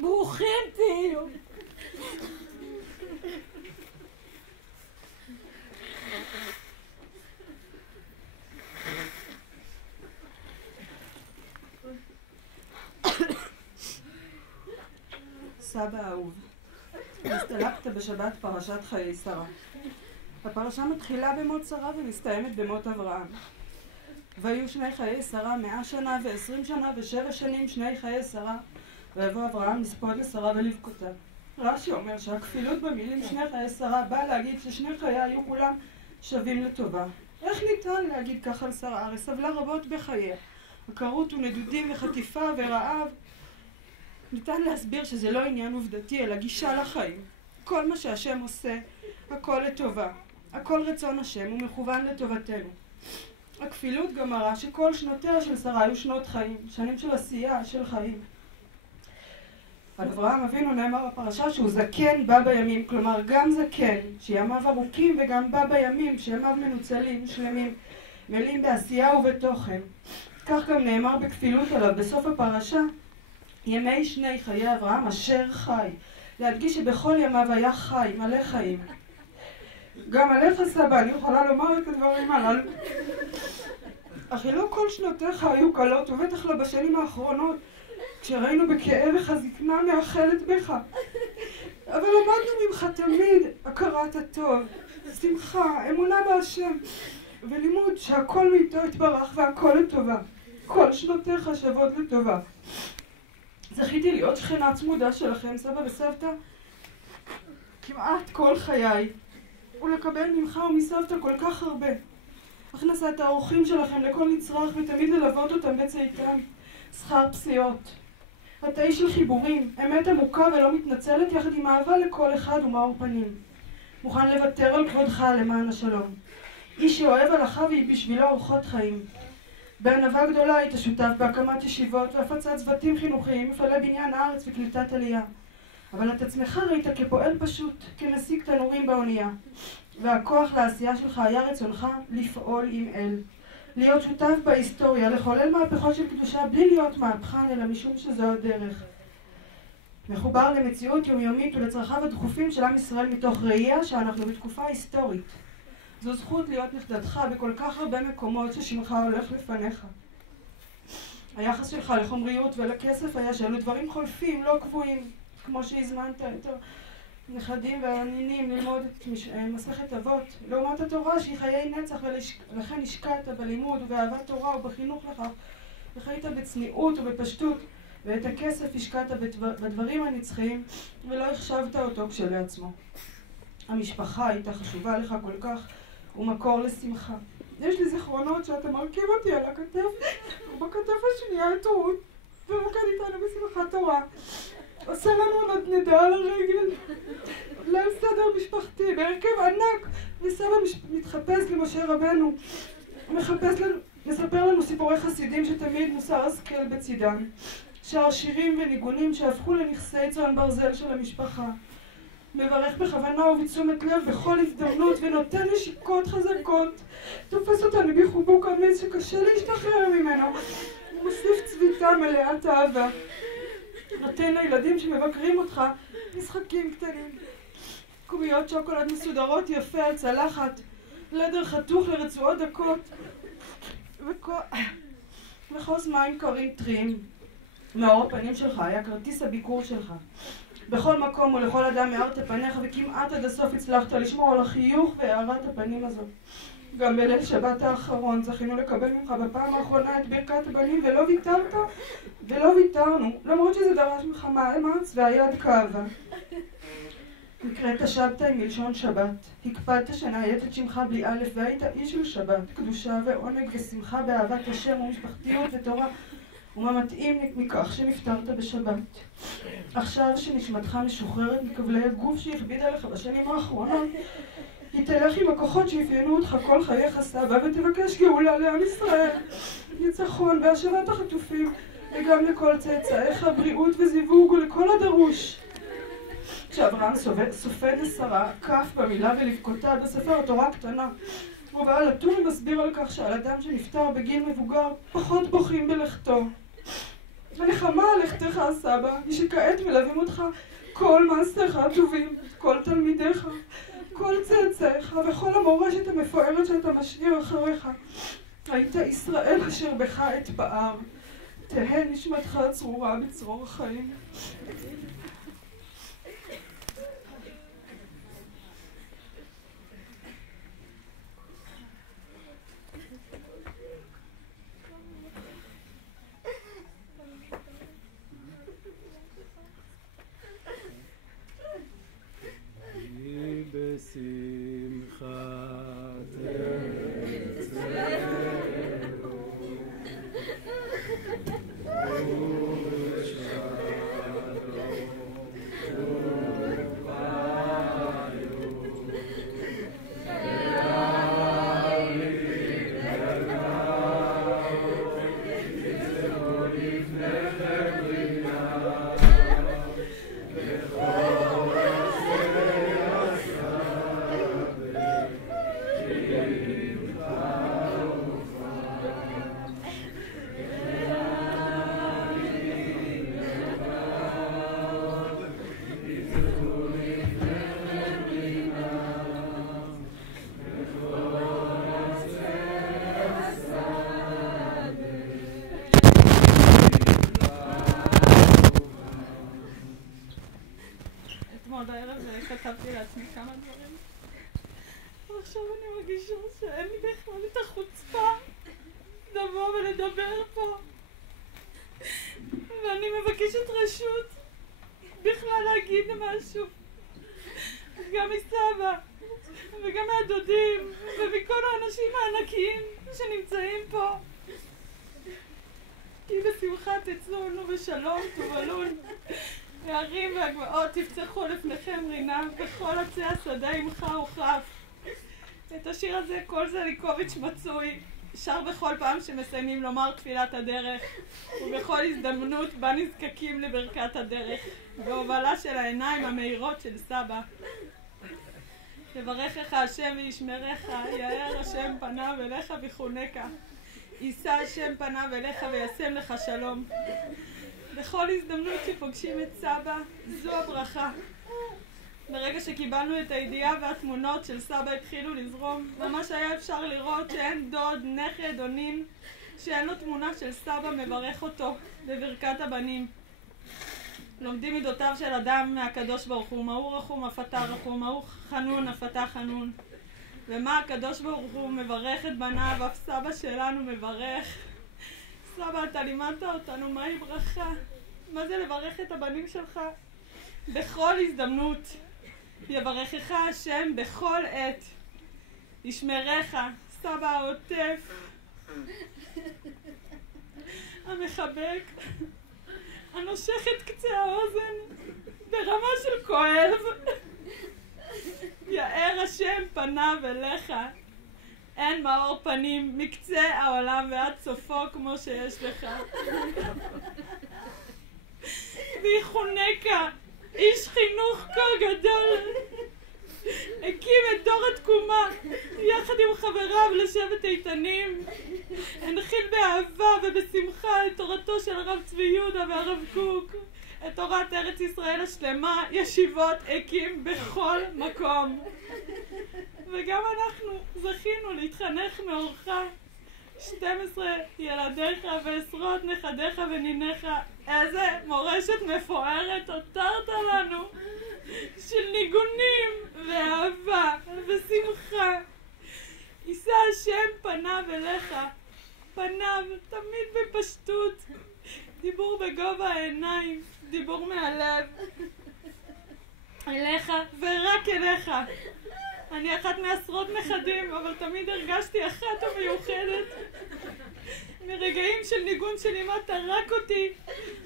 ברוכים תהיו. סבא אהוב, הסתלקת בשבת פרשת חיי שרה. הפרשה מתחילה במות שרה ומסתיימת במות אברהם. והיו שני חיי שרה 100 שנה ו20 שנה ו7 שנים שני חיי שרה, ויבוא אברהם לספוד לשרה ולבכותה. רש"י אומר שהכפילות במילים שני חיי שרה בא להגיד ששני חייה היו כולם שווים לטובה. איך ניתן להגיד כך על שרה? הרי סבלה רבות בחייה, עקרות ונדודים וחטיפה ורעב. ניתן להסביר שזה לא עניין עובדתי אלא גישה לחיים. כל מה שהשם עושה, הכל לטובה, הכל רצון השם ומכוון לטובתנו. הכפילות גם מראה שכל שנותיה של שרה היו שנות חיים, שנים של עשייה, של חיים. על אברהם אבינו נאמר בפרשה שהוא זקן בא בימים, כלומר גם זקן שימיו ארוכים וגם בא בימים שימיו מנוצלים, שלמים, מלאים בעשייה ובתוכן. כך גם נאמר בכפילות עליו בסוף הפרשה, ימי שני חיי אברהם אשר חי, להדגיש שבכל ימיו היה חי, מלא חיים. גם עליך סבא, אני יכולה לומר את הדברים הללו. אחי לא כל שנותיך היו קלות, ובטח לא בשנים האחרונות, כשראינו בכאבך הזקנה מאחלת בך. אבל למדנו ממך תמיד הכרת הטוב, שמחה, אמונה בהשם, ולימוד שהכל מאיתו התברך והכל לטובה. כל שנותיך שוות לטובה. זכיתי להיות שכנה צמודה שלכם, סבא וסבתא, כמעט כל חיי, ולקבל ממך ומסבתא כל כך הרבה. הכנסת האורחים שלכם לכל נצרך ותמיד ללוות אותם בצאתם. שכר פסיעות. התאי של חיבורים, אמת עמוקה ולא מתנצלת יחד עם אהבה לכל אחד ומאור פנים. מוכן לוותר על כבודך למען השלום. איש שאוהב הלכה והיא בשבילו אורחות חיים. בענווה גדולה היית שותף בהקמת ישיבות והפצת צוותים חינוכיים, מפעלי בניין הארץ וקליטת עלייה. אבל את עצמך ראית כפועל פשוט, כמסיק תנורים באונייה. והכוח לעשייה שלך היה רצונך לפעול עם אל. להיות שותף בהיסטוריה, לחולל מהפכות של קדושה בלי להיות מהפכן, אלא משום שזו הדרך. מחובר למציאות יומיומית ולצרכיו הדחופים של עם ישראל מתוך ראייה שאנחנו בתקופה היסטורית. זו זכות להיות נכדתך בכל כך הרבה מקומות ששמך הולך לפניך. היחס שלך לחומריות ולכסף היה שאלו דברים חולפים, לא קבועים, כמו שהזמנת את הנכדים והנינים ללמוד את מסכת אבות, לעומת התורה שהיא חיי נצח, ולכן השקעת בלימוד ובאהבת תורה ובחינוך לכך, וחיית בצניעות ובפשטות, ואת הכסף השקעת בדברים הנצחיים ולא החשבת אותו כשלעצמו. המשפחה הייתה חשובה לך כל כך ומקור לשמחה. יש לי זיכרונות שאתה מרכיב אותי על הכתף ובכתף השנייה את רות ורוקד איתנו בשמחת תורה, עושה לנו נדנדה על הרגל ליל סדר משפחתי בהרכב ענק, וסבא מתחפש למשה רבנו, מספר לנו סיפורי חסידים שתמיד מוסר השכל בצידם, שר שירים וניגונים שהפכו לנכסי צאן ברזל של המשפחה, מברך בכוונה ובתשומת לב בכל הזדמנות ונותן נשיקות חזקות, תופס אותנו בחיבוק אמיץ שקשה להשתחרר ממנו, ומוסיף צביתה מלאת אהבה, נותן לילדים שמבקרים אותך משחקים קטנים, קוביות שוקולד מסודרות יפה על צלחת, לדר חתוך לרצועות דקות וחוס מים קרים טריים. מאור הפנים שלך היה כרטיס הביקור שלך. בכל מקום ולכל אדם מארת פניך, וכמעט עד הסוף הצלחת לשמור על החיוך והארת הפנים הזאת. גם בליל שבת האחרון זכינו לקבל ממך בפעם האחרונה את ברכת הבנים, ולא ויתרת ולא ויתרנו, למרות שזה דרש ממך מאמץ והיד כאבה. נקראת שבתאי מלשון שבת, הקפדת שנאיית את שמך בלי א', והיית איש של שבת, קדושה ועונג ושמחה באהבת השם ומשפחתיות ותורה, ומה מתאים מכך שנפטרת בשבת. עכשיו שנשמתך משוחררת מכבלי הגוף שהכבידה לך בשנים האחרונות, היא תלך עם הכוחות שאפיינו אותך כל חייך סבא ותבקש גאולה לעם ישראל, ניצחון והשבת החטופים, וגם לכל צאצאיך בריאות וזיווג ולכל הדרוש. כשאברהם סופד לשרה, כף במילה ולבכותה בספר התורה הקטנה, ובעל הטור מסביר על כך שעל אדם שנפטר בגיל מבוגר פחות בוכים בלכתו. הנחמה על לכתך סבא, היא שכעת מלווים אותך כל מעשיך הטובים, כל תלמידיך, כל צאצאיך וכל המורשת המפוארת שאתה משאיר אחריך. היית ישראל אשר בך אתפאר, תהא נשמתך צרורה בצרור החיים. בערב כתבתי לעצמי כמה דברים, ועכשיו אני מרגישה שאין לי בכלל את החוצפה לבוא ולדבר פה, ואני מבקשת רשות בכלל להגיד משהו, גם מסבא וגם מהדודים ומכל האנשים הענקיים שנמצאים פה, כי בשמחה תצאונו בשלום תובלון, והרים והגבעות תפצחו לפניכם רינה, וכל עצי השדה עמך וכף. את השיר הזה כל זליקוביץ' מצוי, שר בכל פעם שמסיימים לומר תפילת הדרך, ובכל הזדמנות בה נזקקים לברכת הדרך, בהובלה של העיניים המאירות של סבא. יברכך השם וישמרך, יאר השם פניו אליך ויחונקה, יישא השם פניו אליך וישם לך שלום. בכל הזדמנות שפוגשים את סבא, זו הברכה. ברגע שקיבלנו את הידיעה והתמונות של סבא התחילו לזרום, ממש היה אפשר לראות שאין דוד, נכד או נין שאין לו תמונה של סבא מברך אותו בברכת הבנים. לומדים מידותיו של אדם מהקדוש ברוך הוא, מהו רחום אף אתה רחום, מהו חנון אף אתה חנון. ומה הקדוש ברוך הוא מברך את בניו, אף סבא שלנו מברך. סבא, אתה לימדת אותנו מהי ברכה, מה זה לברך את הבנים שלך בכל הזדמנות. יברכך השם בכל עת, ישמרך, סבא העוטף, המחבק, הנושך את קצה האוזן ברמה של כואב. יאר השם פניו אליך, אין מאור פנים מקצה העולם ועד סופו כמו שיש לך. ויחונקה, איש חינוך כה גדול, הקים את דור התקומה יחד עם חבריו לשבת איתנים, הנחיל באהבה ובשמחה את תורתו של הרב צבי יהודה והרב קוק, את תורת ארץ ישראל השלמה, ישיבות הקים בכל מקום. וגם אנחנו זכינו להתחנך מאורך, 12 ילדיך ועשרות נכדיך וניניך. איזה מורשת מפוארת הותרת לנו של ניגונים ואהבה ושמחה. יישא השם פניו אליך, פניו תמיד בפשטות, דיבור בגובה העיניים, דיבור מהלב, אליך ורק אליך. אני אחת מעשרות נכדים, אבל תמיד הרגשתי אחת ומיוחדת. מרגעים של ניגון שלימדת רק אותי,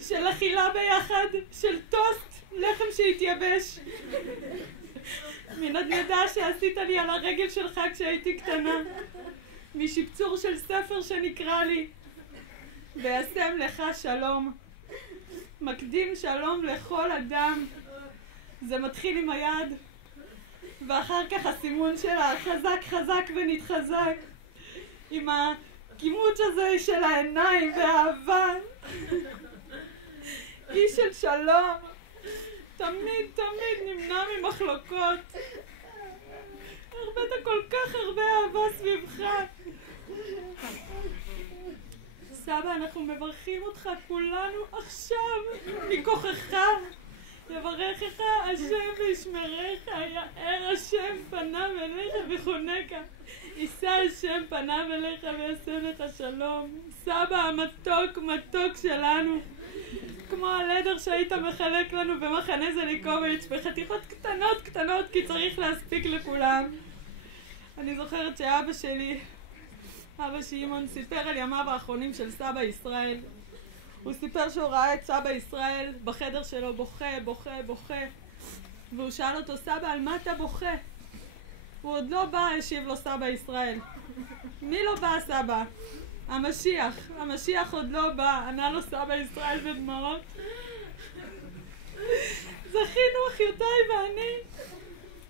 של אכילה ביחד, של טוסט, לחם שהתייבש. מנדנדה שעשית לי על הרגל שלך כשהייתי קטנה. משפצור של ספר שנקרא לי, וישם לך שלום. מקדים שלום לכל אדם. זה מתחיל עם היד, ואחר כך הסימון שלה חזק חזק ונתחזק, עם הקימוץ הזה של העיניים והאהבה. איש של שלום, תמיד נמנע ממחלוקות. הרבית כל כך הרבה אהבה סביבך. סבא, אנחנו מברכים אותך כולנו עכשיו, מכוחך. יברכך השם וישמרך, יאר השם פניו אליך וחונקה. יישא השם פניו אליך ויעשה לך שלום. סבא המתוק, מתוק שלנו. כמו הלדר שהיית מחלק לנו במחנה זליקוביץ' בחתיכות קטנות, כי צריך להספיק לכולם. אני זוכרת שאבא שלי, אבא שמעון, סיפר על ימיו האחרונים של סבא ישראל. הוא סיפר שהוא ראה את סבא ישראל בחדר שלו בוכה. והוא שאל אותו, סבא, על מה אתה בוכה? הוא עוד לא בא, השיב לו סבא ישראל. מי לא בא, סבא? המשיח עוד לא בא, ענה לו סבא ישראל בדמעות. זכינו אחיותיי ואני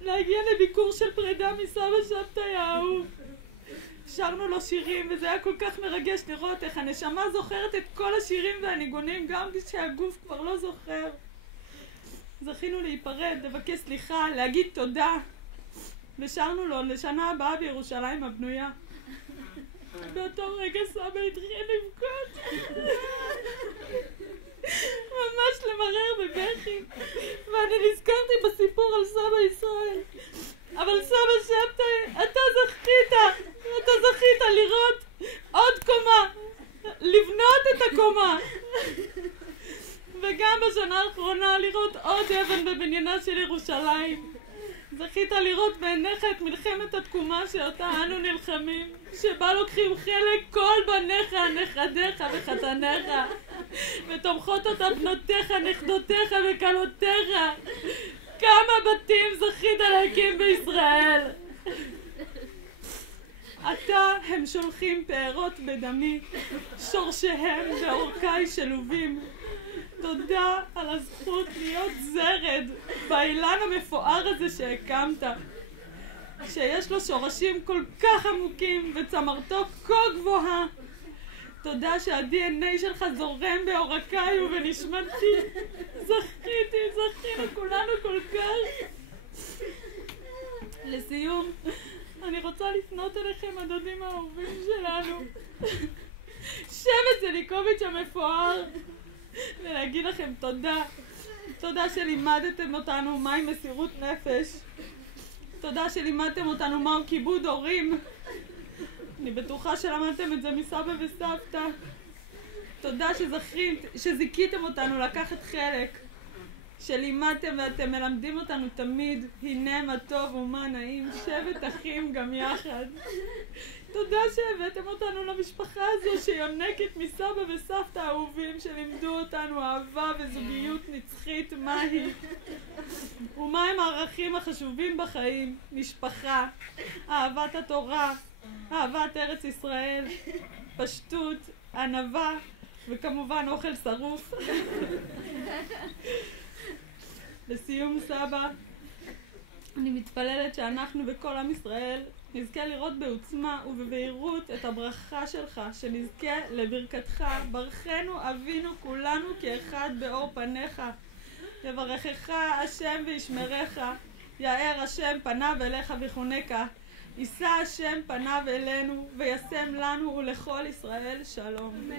להגיע לביקור של פרידה מסבא שבתאי האהוב. שרנו לו שירים, וזה היה כל כך מרגש לראות איך הנשמה זוכרת את כל השירים והניגונים גם כשהגוף כבר לא זוכר. זכינו להיפרד, לבקש סליחה, להגיד תודה, ושרנו לו לשנה הבאה בירושלים הבנויה. באותו רגע סבא התחיל לבכות, ממש למרר בבכי, ואני נזכרתי בסיפור על סבא ישראל. אבל סבא שבתאי, אתה זכית לראות עוד קומה, לבנות את הקומה, וגם בשנה האחרונה לראות עוד אבן בבניינה של ירושלים. זכית לראות בעיניך את מלחמת התקומה שאותה אנו נלחמים, שבה לוקחים חלק כל בניך, נכדיך וחתניך, ותומכות אותה בנותיך, נכדותיך וכלותיך. כמה בתים זכית להקים בישראל. עתה הם שולחים פערות בדמי, שורשיהם ואורכי שלובים. תודה על הזכות להיות זרד באילן המפואר הזה שהקמת, שיש לו שורשים כל כך עמוקים וצמרתו כה גבוהה. תודה שה-DNA שלך זורם בעורקיי ובנשמתי. זכינו כולנו כל כך. לסיום, אני רוצה לפנות אליכם, הדודים האהובים שלנו, שבט זליקוביץ' המפואר, ולהגיד לכם תודה שלימדתם אותנו מהי מסירות נפש. תודה שלימדתם אותנו מהו כיבוד הורים. אני בטוחה שלמדתם את זה מסבא וסבתא. תודה שזיכיתם אותנו לקחת חלק, שלימדתם ואתם מלמדים אותנו תמיד, הנה מה טוב ומה נעים, שבט אחים גם יחד. תודה שהבאתם אותנו למשפחה הזו שיונקת מסבא וסבתא האהובים, שלימדו אותנו אהבה וזוגיות נצחית מהי, ומהם הערכים החשובים בחיים: משפחה, אהבת התורה, אהבת ארץ ישראל, פשטות, ענווה, וכמובן אוכל שרוף. לסיום סבא, אני מתפללת שאנחנו וכל עם ישראל נזכה לראות בעוצמה ובבהירות את הברכה שלך, שנזכה לברכתך. ברכנו אבינו כולנו כאחד באור פניך. יברכך השם וישמרך, יאר השם פניו אליך וחונקה. יישא השם פניו אלינו וישם לנו ולכל ישראל שלום.